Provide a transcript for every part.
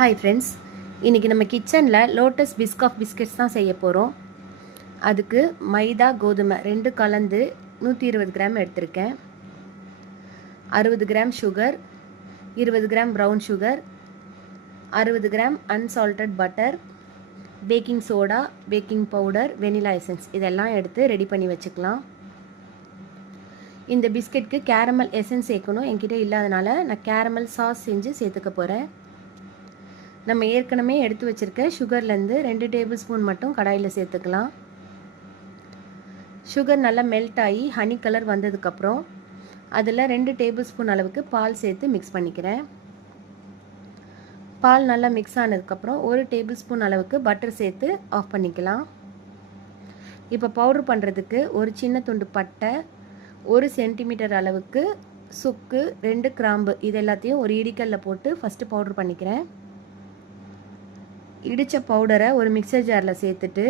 Hi friends, இன்றைக்கி நம்ம கிச்சனில் லோட்டஸ் பிஸ்காஃப் பிஸ்கெட்ஸ் தான் செய்ய போகிறோம். அதுக்கு மைதா கோதுமை 2 கலந்து 120 கிராம் எடுத்திருக்கேன். 60 gram sugar, 20 gram brown sugar, 60 gram unsalted butter, baking soda, baking powder, vanilla essence இதெல்லாம் எடுத்து ரெடி பண்ணி வச்சுக்கலாம். இந்த பிஸ்கெட்க்கு கேரமல் எசன்ஸ் சேர்க்கணும். என்கிட்ட இல்லாதனால நான் கேரமல் சாஸ் செஞ்சு சேர்த்துக்க போகிறேன். நம்ம ஏற்கனவே எடுத்து வச்சுருக்க சுகர்லேருந்து 2 டேபிள் ஸ்பூன் மட்டும் கடாயில் சேர்த்துக்கலாம். சுகர் நல்லா மெல்ட் ஆகி ஹனி கலர் வந்ததுக்கப்புறம் அதில் 2 டேபிள் ஸ்பூன் அளவுக்கு பால் சேர்த்து மிக்ஸ் பண்ணிக்கிறேன். பால் நல்லா மிக்ஸ் ஆனதுக்கப்புறம் 1 டேபிள் ஸ்பூன் அளவுக்கு பட்டர் சேர்த்து ஆஃப் பண்ணிக்கலாம். இப்போ பவுட்ரு பண்ணுறதுக்கு ஒரு சின்ன துண்டு பட்டை, 1 சென்டிமீட்டர் அளவுக்கு சுக்கு, 2 கிராம்பு இது எல்லாத்தையும் ஒரு இடிக்கல்ல போட்டு ஃபஸ்ட்டு பவுட்ரு பண்ணிக்கிறேன். இடித்த பவுடரை ஒரு மிக்சர் ஜாரில் சேர்த்துட்டு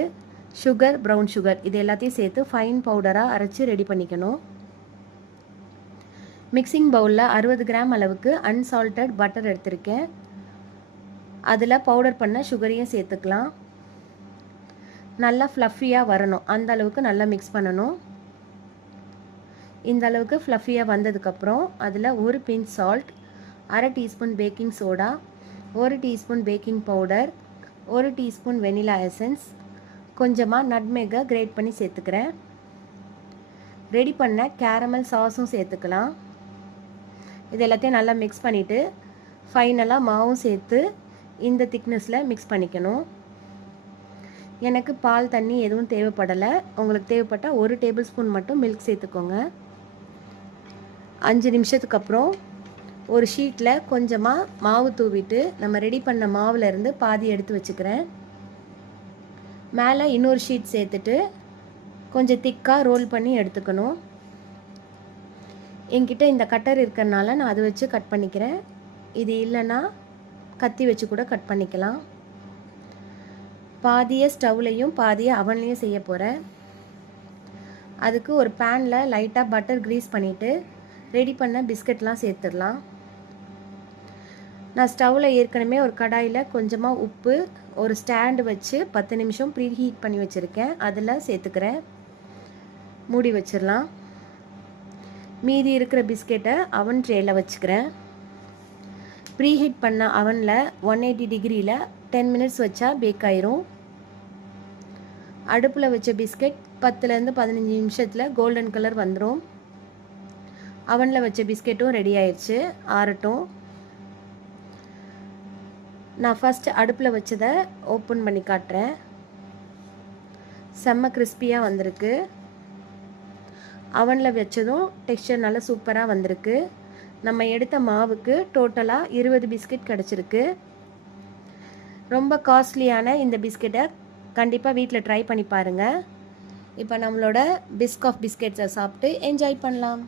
சுகர், ப்ரௌன் சுகர் இது எல்லாத்தையும் சேர்த்து ஃபைன் பவுடராக அரைச்சி ரெடி பண்ணிக்கணும். மிக்சிங் பவுலில் 60 கிராம் அளவுக்கு அன்சால்டட் பட்டர் எடுத்திருக்கேன். அதில் பவுடர் பண்ண சுகரையும் சேர்த்துக்கலாம். நல்லா ஃப்ளஃபியாக வரணும், அந்த அளவுக்கு நல்லா மிக்ஸ் பண்ணணும். இந்த அளவுக்கு ஃப்ளஃபியாக வந்ததுக்கப்புறம் அதில் ஒரு pinch salt, 1/2 teaspoon baking soda, 1 teaspoon baking powder, 1 teaspoon vanilla essence, கொஞ்சமாக நட்மெகை கிரேட் பண்ணி சேர்த்துக்கிறேன். ரெடி பண்ண கேரமல் சாஸும் சேர்த்துக்கலாம். இது எல்லாத்தையும் நல்லா மிக்ஸ் பண்ணிவிட்டு ஃபைனலாக மாவும் சேர்த்து இந்த திக்னஸில் மிக்ஸ் பண்ணிக்கணும். எனக்கு பால் தண்ணி எதுவும் தேவைப்படலை. உங்களுக்கு தேவைப்பட்டால் 1 டேபிள் ஸ்பூன் மட்டும் மில்க் சேர்த்துக்கோங்க. 5 நிமிஷத்துக்கு அப்புறம் ஒரு ஷீட்டில் கொஞ்சமாக மாவு தூவிட்டு நம்ம ரெடி பண்ண மாவுலேருந்து பாதி எடுத்து வச்சுக்கிறேன். மேலே இன்னொரு ஷீட் சேர்த்துட்டு கொஞ்சம் திக்காக ரோல் பண்ணி எடுத்துக்கணும். என்கிட்ட இந்த கட்டர் இருக்கிறனால நான் அதை வச்சு கட் பண்ணிக்கிறேன். இது இல்லைன்னா கத்தி வச்சு கூட கட் பண்ணிக்கலாம். பாதியை ஸ்டவ்லையும் பாதியை அவன்லேயும் செய்ய போகிறேன். அதுக்கு ஒரு பேனில் லைட்டாக பட்டர் க்ரீஸ் பண்ணிவிட்டு ரெடி பண்ண பிஸ்கெட்லாம் சேர்த்துடலாம். நான் ஸ்டவ்வில் ஏற்கனவே ஒரு கடாயில் கொஞ்சமாக உப்பு, ஒரு ஸ்டாண்டு வச்சு 10 நிமிஷம் ப்ரீ ஹீட் பண்ணி வச்சுருக்கேன். அதில் சேர்த்துக்கிறேன். மூடி வச்சிடலாம். மீதி இருக்கிற பிஸ்கெட்டை அவன் ட்ரேயில் வச்சுக்கிறேன். ப்ரீ ஹீட் பண்ண அவனில் 180 டிகிரியில் 10 மினிட்ஸ் வச்சா பேக் ஆயிரும். அடுப்பில் வச்ச பிஸ்கெட் 10லேருந்து 15 நிமிஷத்தில் கோல்டன் கலர் வந்துடும். அவனில் வச்ச பிஸ்கெட்டும் ரெடி ஆயிடுச்சு. ஆறட்டும். நான் ஃபஸ்ட்டு அடுப்பில் வச்சதை ஓப்பன் பண்ணி காட்டுறேன். செம்ம கிறிஸ்பியாக வந்திருக்கு. அவனில் வச்சதும் டெக்ஸ்சர் நல்லா சூப்பராக வந்திருக்கு. நம்ம எடுத்த மாவுக்கு டோட்டலாக 20 பிஸ்கெட் கிடச்சிருக்கு. ரொம்ப காஸ்ட்லியான இந்த பிஸ்கெட்டை கண்டிப்பாக வீட்டில் ட்ரை பண்ணி பாருங்கள். இப்போ நம்மளோட பிஸ்காஃப் பிஸ்கெட்ஸை சாப்பிட்டு என்ஜாய் பண்ணலாம்.